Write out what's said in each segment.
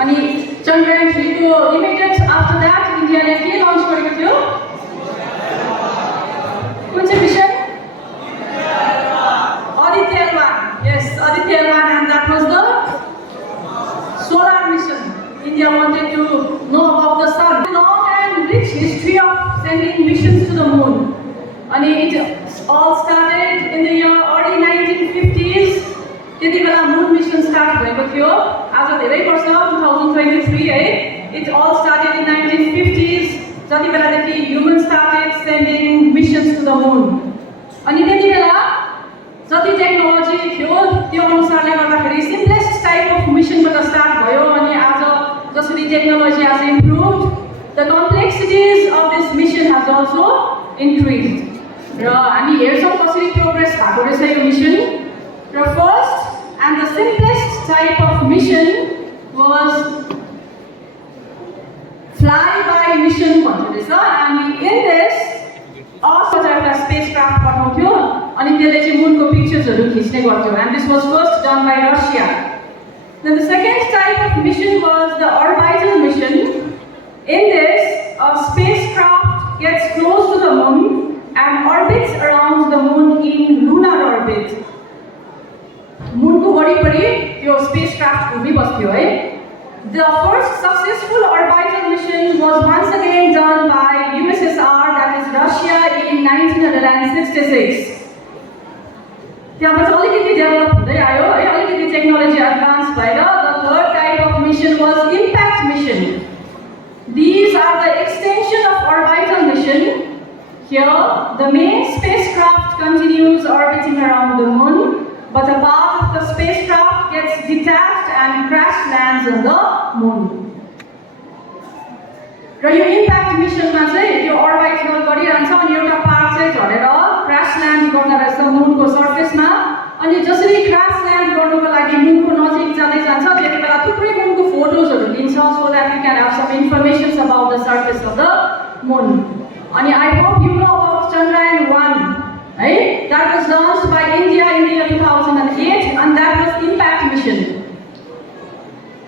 अनि Chandrayaan 3 को immediate after that इन्डियाले के लन्च गरेको थियो कुन चाहिँ mission Aditya-1 yes Aditya-1 and that was the solar mission. India wanted to know about the sun. Long and rich history of sending missions to the moon. And it all started in the year early 1950s. त्यति बेला moon mission start भएको थियो. आज धेरै वर्ष 2023 है. It all started in 1950s. जति बेलादेखि humans started sending missions to the moon. अनि त्यति बेला जति टेक्नोलोजी थियो त्यो अनुसारले गर्दाखेरि simplest type of mission बाट स्टार्ट भयो अनि आज जसरी technology has improved, the complexities of this mission has also increased. र हामी हेर्छौँ कसरी प्रोग्रेस भएको रहेछ यो मिसन. र first and the simplest type of mission was fly-by mission भन्छ रहेछ. अनि in this also एउटा spacecraft पठाउँथ्यो अनि त्यसले चाहिँ मुनको पिक्चर्सहरू खिच्ने गर्थ्यो. And this was first done by Russia. Then the second type of mission was the orbital mission. In this, a spacecraft gets close to the moon and orbits around the moon in lunar orbit. Moon ko वरिपरि त्यो spacecraft घुमिबस्थ्यो है. The first successful orbital mission was once again done by USSR, that is Russia, in 1966. त्यहाँबाट अलिकति develop हुँदै आयो है, अलिकति technology advance भएर the third type of mission was impact mission. These are the extension of orbital mission. Here, the main spacecraft continues orbiting around the moon, but a part of the spacecraft gets detached and crash lands on the moon. र यो impact मिसनमा चाहिँ यो orbital गरिरहन्छ अनि एउटा part चाहिँ झरेर crash land गर्न रहेछ मुनको सर्फेसमा. अनि जसरी क्राश ल्यान्ड गर्नुको लागि मुनको नजिक जाँदै जान्छ त्यति बेला थुप्रै मुनको फोटोजहरू लिन्छ so that we can have some informations about the surface of the moon. अनि I hope you know about Chandrayaan 1 है. That was launched by India in the year 2008 and that was impact mission.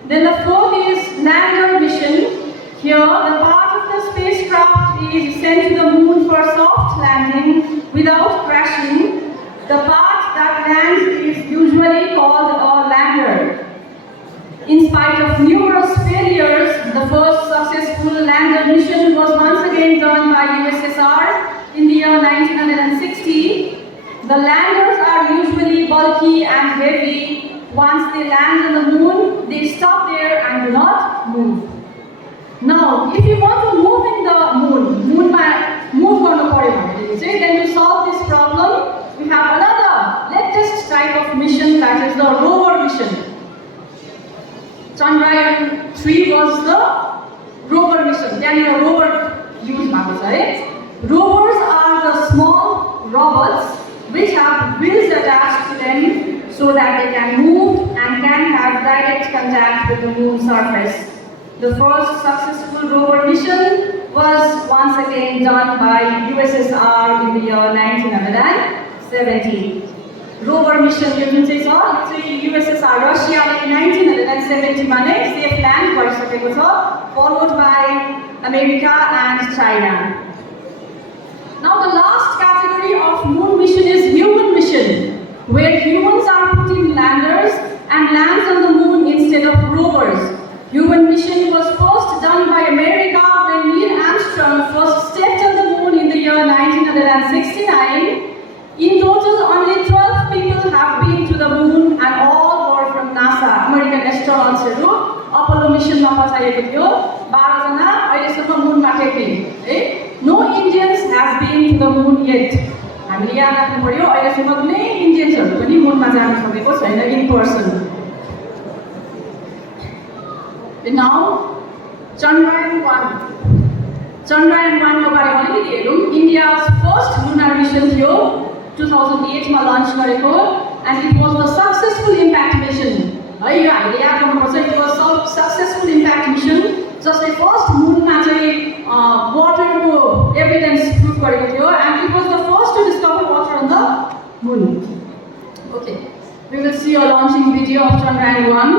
Then the fourth is lander mission. Here, the part of the spacecraft is sent to the moon for soft landing without crashing. The part that lands is usually called a lander. In spite of numerous failures, the first successful lander mission was once again done by USSR in the year 1960. The landers are usually bulky and heavy. Once they land on the moon, they stop there and do not move. Now, if you want to move in the moon might move गर्नु पर्यो भने चाहिँ then to solve this problem, we have another latest type of mission, that is the rover mission. Chandrayaan 3 was the rover mission. त्यहाँनिर rover use भएको छ है. Rovers are the small robots which have wheels attached to them so that they can move and can have direct contact with the moon's surface. The first successful rover mission was once again done by USSR in the year 1970. Rover mission यो जुन चाहिँ छ यो चाहिँ USSR रसियाले 1970 मा नै safe land गरिसकेको छ, followed by America and China. Now the last category of moon mission is human mission, where humans are put in landers and lands on the moon instead of rovers. Human mission was first done by America when Neil Armstrong first stepped on the moon in the year 1969. In total, only 12 people have been to the moon and all were from NASA. American astronauts Apollo mission मा पठाइएको थियो 12 जना अहिलेसम्म मुनमा टेके. No Indians has been to the moon yet. हामीले याद राख्नु पर्यो अहिलेसम्म कुनै इन्डियन्सहरु पनि मुनमा जान सकेको छैन in person. Now, Chandrayaan 1. Chandrayaan 1 को बारेमा अलिकति हेरौँ. India's first lunar mission थियो 2008 मा लन्च गरेको and it was the successful impact mission. है यो हामीले याद गर्नुपर्छ. It was successful impact mission. जसले फर्स्ट मुनमा चाहिँ वाटरको एभिडेन्स प्रुफ गरेको थियो and it was the first to discover water on the moon. Okay, we will see a launching video of Chandrayaan 1.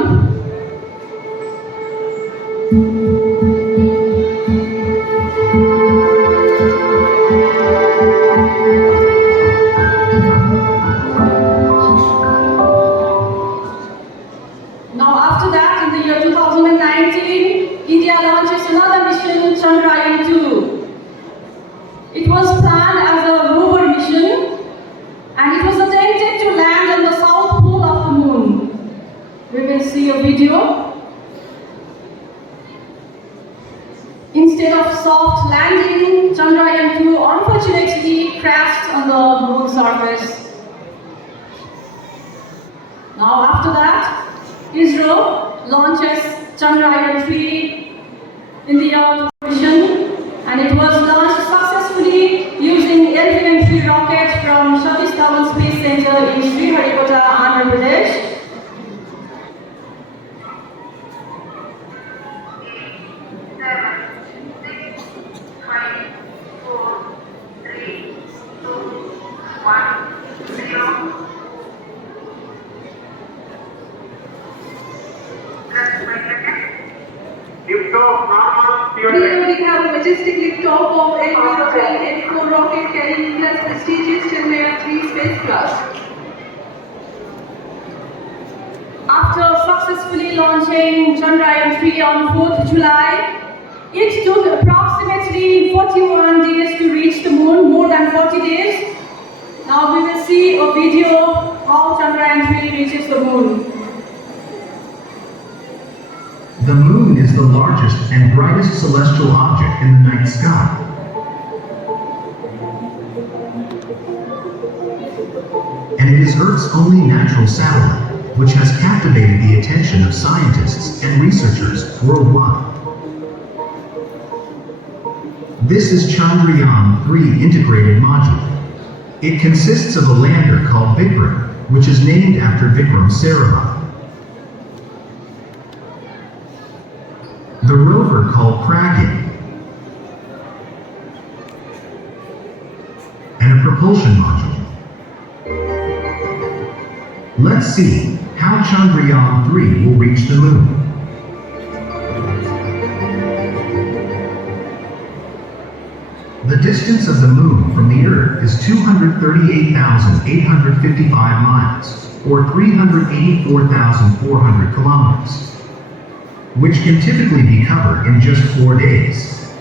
soft landing, Chandrayaan 2 unfortunately crashed on the moon surface. Now after that, Israel launches Chandrayaan 3 in the Earth mission, and it was launched successfully using LVM-3 rocket from Satish Dhawan Space Center in Sriharikota, Andhra Pradesh. Here we have a majestic liftoff of LV-3 rocket carrying India's prestigious Chandrayaan 3 spacecraft. After successfully launching Chandrayaan 3 on 4th July, it took approximately 41 days to reach the moon, more than 40 days. Now we will see a video how Chandrayaan 3 reaches the moon. The moon is the largest and brightest celestial object in the night sky. And it is Earth's only natural satellite, which has captivated the attention of scientists and researchers worldwide. This is Chandrayaan 3 integrated module. It consists of a lander called Vikram, which is named after Vikram Sarabhai. The rover called Pragyan, and a propulsion module. Let's see how Chandrayaan 3 will reach the moon. The distance of the moon from the Earth is 238,855 miles, or 384,400 kilometers. Which can typically be covered in just 4 days.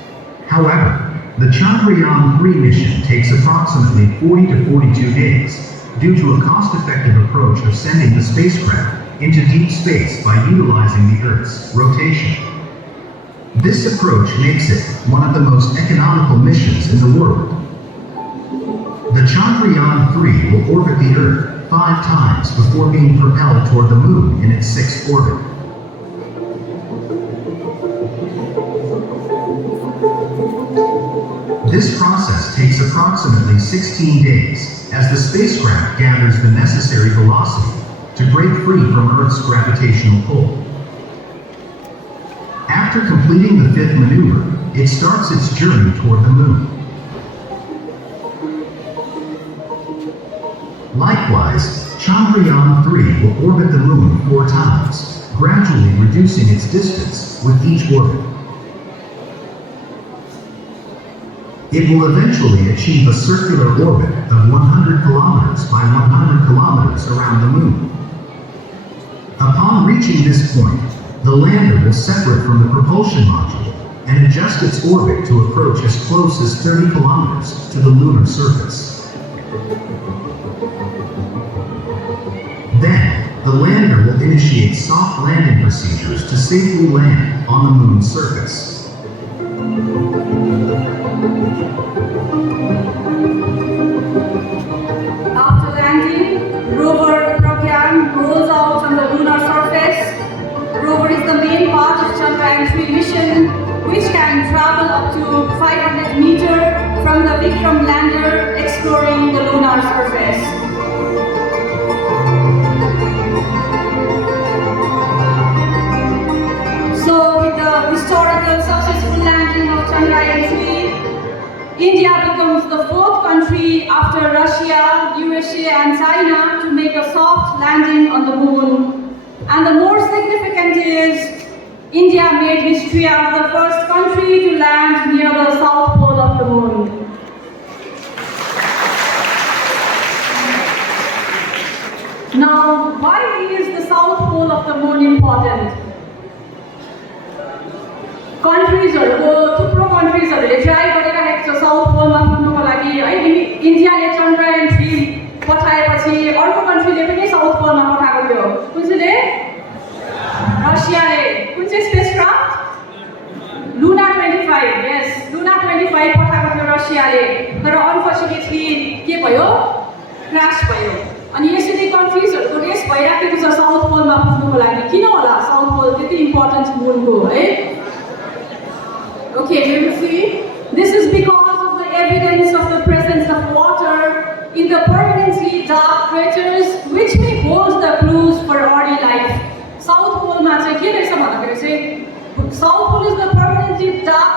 However, the Chandrayaan 3 mission takes approximately 40 to 42 days due to a cost-effective approach of sending the spacecraft into deep space by utilizing the Earth's rotation. This approach makes it one of the most economical missions in the world. The Chandrayaan 3 will orbit the Earth 5 times before being propelled toward the moon in its 6th orbit. This process takes approximately 16 days, as the spacecraft gathers the necessary velocity to break free from Earth's gravitational pull. After completing the 5th maneuver, it starts its journey toward the moon. Likewise, Chandrayaan 3 will orbit the moon 4 times, gradually reducing its distance with each orbit. It will eventually achieve a circular orbit of 100 kilometers by 100 kilometers around the moon. Upon reaching this point, the lander will separate from the propulsion module and adjust its orbit to approach as close as 30 kilometers to the lunar surface. Then, the lander will initiate soft landing procedures to safely land on the moon's surface. After landing, rover Pragyan rolls out on the lunar surface. Rover is the main part of Chandrayaan 3 mission, which can travel up to 500 meters from the Vikram lander, exploring the lunar surface. So, with the historical successful landing of Chandrayaan 3, India becomes the 4th country after Russia, USA and China to make a soft landing on the moon. And the more significant is, India made history as the first country to land near the south pole of the moon. Now, why is the south pole of the moon important? Countries थुप्रो कन्ट्रिजहरूले try गरिरहेको छ south पोलमा पुग्नुको लागि है इन्डियाले चन्द्रयान 3 पठाएपछि अर्को कन्ट्रीले पनि south पोलमा पठाएको थियो कुन चाहिँ रसियाले कुन चाहिँ स्पेसक्राफ्ट लुना 25 यस रसियाले तर अनफर्चुनेटली के भयो क्रास भयो अनि यसरी कन्ट्रिजहरुको रेस भइराखेको छ साउथ पोलमा पुग्नुको लागि किन होला साउथ पोल त्यति इम्पोर्टेन्ट मूनको है Okay, you will see this is because of the evidence of the presence of water in the permanently dark craters which may hold the clues for early life. South Pole ma chai ke raisa bhanदाखेरि चाहिँ South Pole is the permanently dark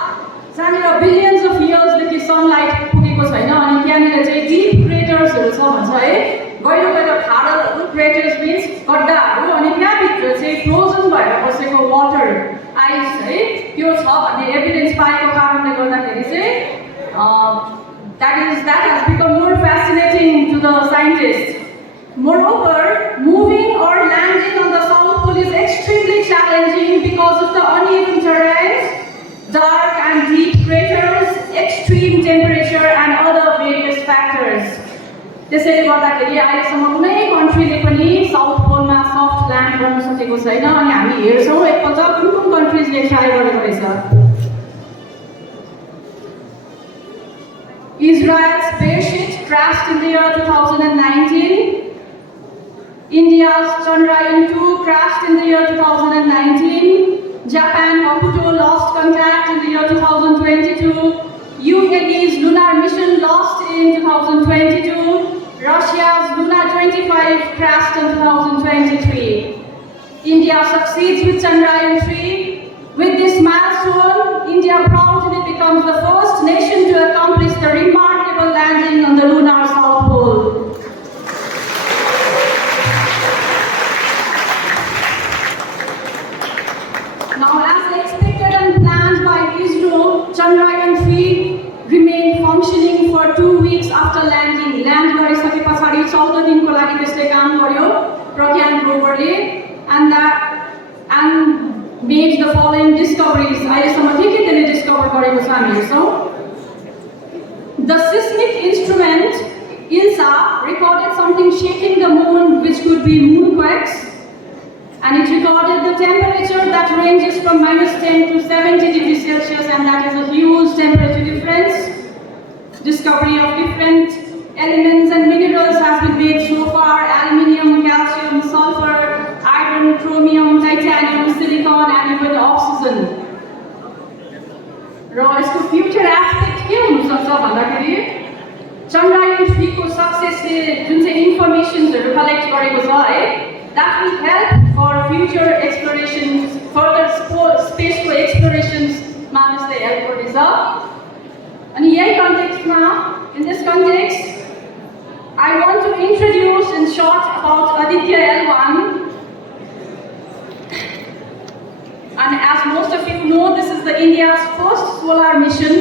जहाँनिर billions of years देखि sunlight पुगेको छैन अनि त्यहाँनिर चाहिँ deep craters हरु छ भन्छ है गहिरो गहिरो खाडलहरु craters means गड्डाहरु अनि त्यहाँभित्र चाहिँ frozen भएर बसेको water ice है त्यो छ भन्ने एभिडेन्स पाएको कारणले गर्दाखेरि चाहिँ that has become more fascinating to the scientists. Moreover, moving or landing on the South Pole is extremely challenging because of the uneven terrain, dark and deep craters, extreme temperature and other various factors. त्यसैले गर्दाखेरि अहिलेसम्म कुनै कन्ट्रीले पनि south पोलमा soft land गर्न सकेको छैन अनि हामी हेर्छौँ एकपल्ट कुन कुन कन्ट्रीजले ट्राई गरेको रहेछ Israel's spaceship crashed in the year 2019. India's Chandrayaan 2 crashed in the year 2019. Japan Hokuto lost contact in the year 2022. UAE's lunar mission lost in 2022. Russia's Luna 25 crashed in 2023. India succeeds with Chandrayaan 3. With this milestone, India proudly becomes the first nation to accomplish the remarkable landing on the lunar South Pole. Now, as expected and planned by ISRO, Chandrayaan 3 remained functioning for 2 weeks after landing. Land गरिसके पछाडि 14 दिनको लागि त्यसले काम गर्यो प्रज्ञान रोभरले and made the following discoveries. अहिलेसम्म के त्यसले डिस्कभर गरेको छ हामी हेर्छौँ The seismic instrument ILSA recorded something shaking the moon which could be moonquakes and it recorded the temperature that ranges from -10 to 70 degrees Celsius and that is a huge temperature difference. Discovery of different elements and minerals has been made so far: aluminium, calcium, sulfur, iron, chromium, titanium, silicon and even oxygen. र यसको future aspect के हुन सक्छ भन्दाखेरि चन्द्रयान 3 को सक्सेसले जुन चाहिँ इन्फर्मेसन्सहरु collect गरेको छ है that will help for future explorations, further space को explorations मा त्यसले हेल्प गर्नेछ अनि यही कन्टेक्स्टमा in this context I want to introduce in short about Aditya L1. And as most of you know, this is the India's first solar mission,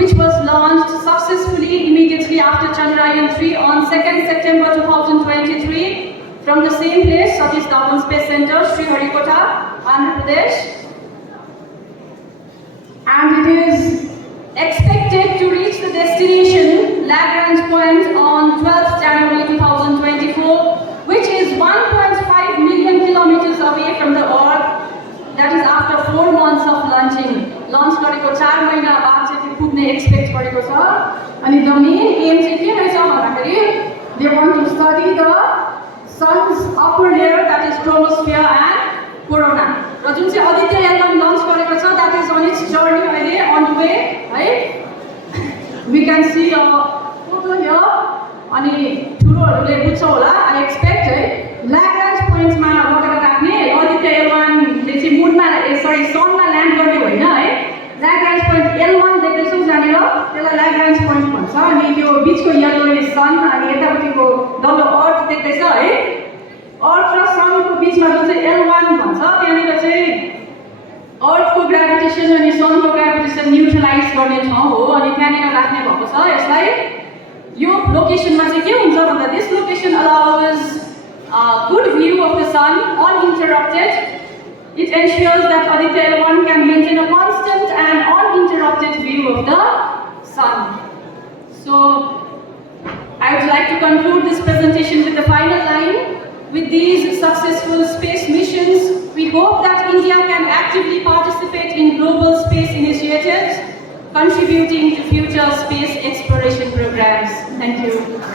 which was launched successfully immediately after Chandrayaan 3 on 2nd September 2023 from the same place, Satish Dhawan Space Center, Sriharikota, Andhra Pradesh. And it is expected to reach the destination Lagrange point on 12th January 2024, which is 1.5 million kilometers away from the Earth. That is after 4 months of launching. Launch गरेको 4 महिना बाद चाहिँ त्यो पुग्ने expect गरेको छ अनि the main M चाहिँ के रहेछ भन्दाखेरि they want to study the sun's upper layer, that is chromosphere and corona. र जुन चाहिँ आदित्य L1 लन्च गरेको छ that is on its journey अहिले on the way है we can see a photo here अनि ठुलोहरुले बुझ्छ होला I expect है Lagrange points मा लगेर राख्ने आदित्य L1 ले चाहिँ मुनमा सनमा ल्यान्ड गर्ने होइन है Lagrange point L1 देख्दैछौँ जहाँनिर त्यसलाई Lagrange point भन्छ अनि त्यो बिचको येलोले सन अनि यतापट्टिको डल्लो अर्थ देख्दैछ है अर्थ र सनको बिचमा जुन चाहिँ L1 भन्छ त्यहाँनिर चाहिँ अर्थको ग्राभिटेसन अनि सनको ग्राभिटेसन न्युट्रलाइज गर्ने ठाउँ हो अनि त्यहाँनिर राख्ने भएको छ यसलाई यो लोकेसनमा चाहिँ के हुन्छ भन्दा this location allows good view of the sun uninterrupted. It ensures that Aditya L1 can maintain a constant and uninterrupted view of the sun. So, I would like to conclude this presentation with the final line. With these successful space missions, we hope that India can actively participate in global space initiatives, contributing to future space exploration programs. Thank you.